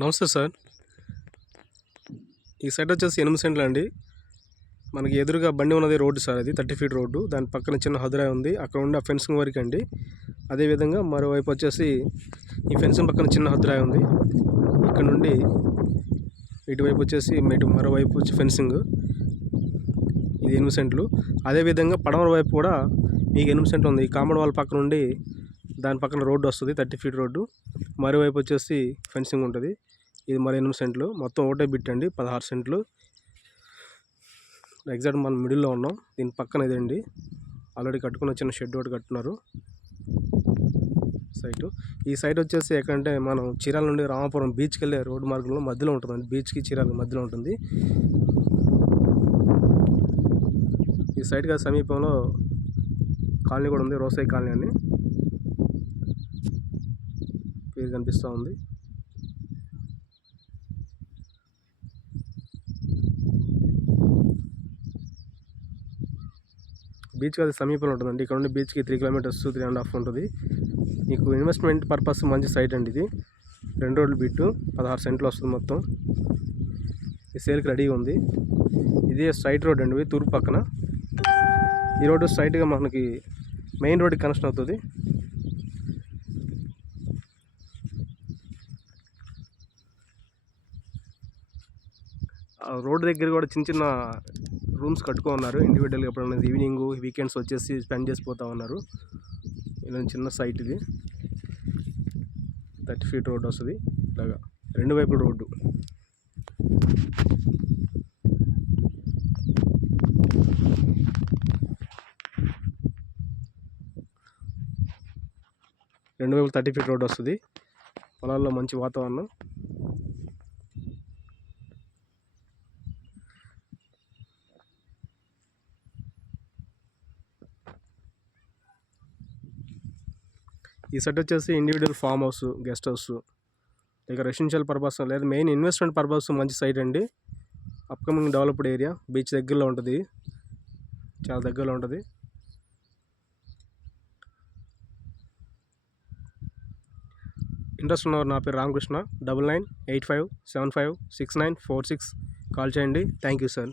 నమస్తే సార్. ఈ సైట్ వచ్చేసి 8 సెంట్లు అండి. మనకి ఎదురుగా బండి ఉన్నది రోడ్డు సార్, అది 30 ఫీట్ రోడ్డు. దాని పక్కన చిన్న హదురాయి ఉంది, అక్కడ ఉండే ఆ ఫెన్సింగ్ వరకు అండి. అదేవిధంగా మరోవైపు వచ్చేసి ఈ ఫెన్సింగ్ పక్కన చిన్న హదురాయి ఉంది. ఇక్కడ నుండి ఇటువైపు వచ్చేసి మరోవైపు వచ్చి ఫెన్సింగ్. ఇది 8 సెంట్లు. అదేవిధంగా పడమర వైపు కూడా మీకు 8 సెంట్లు ఉంది. ఈ కాంపౌండ్ వాళ్ళ పక్క నుండి దాని పక్కన రోడ్డు వస్తుంది, 30 ఫీట్ రోడ్డు. మరోవైపు వచ్చేసి ఫెన్సింగ్ ఉంటుంది. ఇది మరి 8 సెంట్లు. మొత్తం ఒకటే బిట్ అండి, 16 సెంట్లు. ఎగ్జాక్ట్ మనం మిడిల్లో ఉన్నాం. దీని పక్కన ఇదండి, ఆల్రెడీ కట్టుకున్న చిన్న షెడ్ ఒకటి కట్టున్నారు సైటు. ఈ సైట్ వచ్చేసి ఎక్కడంటే మనం చీరాల నుండి రామాపురం బీచ్కి వెళ్ళే రోడ్డు మార్గంలో మధ్యలో ఉంటుందండి. బీచ్కి చీరాల మధ్యలో ఉంటుంది. ఈ సైట్కి సమీపంలో కాలనీ కూడా ఉంది, రోసాయి కాలనీ అని పేరు కనిపిస్తూ ఉంది. బీచ్కి అది సమీపంలో ఉంటుందండి. ఇక్కడ నుండి బీచ్కి 3 కిలోమీటర్స్, 3.5 ఉంటుంది. మీకు ఇన్వెస్ట్మెంట్ పర్పస్ మంచి సైట్ అండి ఇది. 2 రోడ్లు బిట్టు, 16 సెంట్లు వస్తుంది మొత్తం. ఈ సేల్కి రెడీగా ఉంది. ఇది స్ట్రైట్ రోడ్ అండి, తూర్పు పక్కన. ఈ రోడ్డు స్ట్రైట్గా మనకి మెయిన్ రోడ్కి కనెక్షన్ అవుతుంది. రోడ్డు దగ్గర కూడా చిన్న చిన్న రూమ్స్ కట్టుకున్నారు ఇండివిజువల్గా. ఎప్పుడన్నా ఈవినింగ్ వీకెండ్స్ వచ్చేసి స్పెండ్ చేసిపోతూ ఉన్నారు. ఇలా చిన్న సైట్ ఇది. 30 ఫీట్ రోడ్డు వస్తుంది. ఇలాగా 2 వైపుల రోడ్డు. రెండు వైపులు 30 ఫీట్ రోడ్డు వస్తుంది. పొలాల్లో మంచి వాతావరణం. ఈ సెట్ వచ్చేసి individual farm house, guest house, ఇక రెసిడెన్షియల్ పర్పస్ లేదా మెయిన్ ఇన్వెస్ట్మెంట్ పర్పస్ మంచి సైట్ అండి. అప్కమింగ్ డెవలప్డ్ ఏరియా, బీచ్ దగ్గరలో ఉంటుంది, చాలా దగ్గరలో ఉంటుంది. ఇంట్రెస్ట్ ఉన్నవారు, నా పేరు రామకృష్ణ, 9985756946 కాల్ చేయండి. Thank you sir.